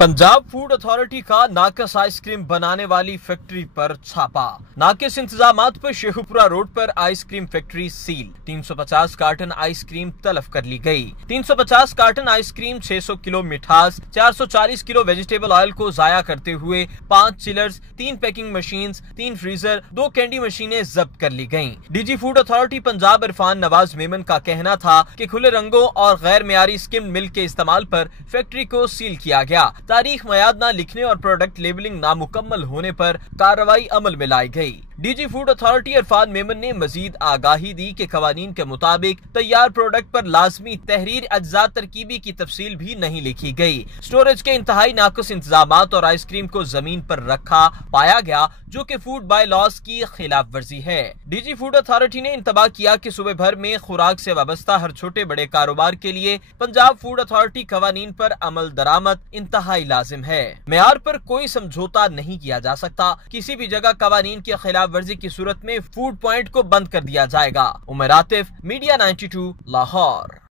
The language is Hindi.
पंजाब फूड अथॉरिटी का नाकस आइसक्रीम बनाने वाली फैक्ट्री पर छापा। नाकस इंतजामात पर शेखुपुरा रोड पर ice cream factory seal. 350 carton ice cream तलब कर ली गई। 350 कार्टन आइसक्रीम, 600 किलो मिठास, 440 किलो वेजिटेबल ऑयल को जाया करते हुए 5 chillers, 3 packing machines, 3 freezer, 2 candy मशीनें जब्त कर ली गयी। DG food authority Punjab Irfan Nawaz Memon का कहना था कि खुले रंगों और गैर मेयारी स्किम्ड मिल्क के इस्तेमाल पर फैक्ट्री को सील किया गया। तारीख मयाद न लिखने और प्रोडक्ट लेबलिंग नामुकम्मल होने पर कार्रवाई अमल में लाई गई। DG food authority Irfan Memon ने मजीद आगाही दी कि कवानीन के मुताबिक तैयार प्रोडक्ट पर लाजमी तहरीर अज्जा तरकीबी की तफसील भी नहीं लिखी गई। स्टोरेज के इंतहाई नाकस इंतजामात और आइसक्रीम को जमीन पर रखा पाया गया, जो कि फूड बाय लॉज की खिलाफ वर्जी है। डीजी फूड अथॉरिटी ने इंतबाह किया कि सूबे भर में खुराक से वाबस्ता हर छोटे बड़े कारोबार के लिए पंजाब फूड अथॉरिटी कवानीन पर अमल दरामद इंतहाई लाजिम है। मेयार पर कोई समझौता नहीं किया जा सकता। किसी भी जगह कवानीन की खिलाफ वर्जी की सूरत में फूड पॉइंट को बंद कर दिया जाएगा। उमर आतिफ, मीडिया 92, लाहौर।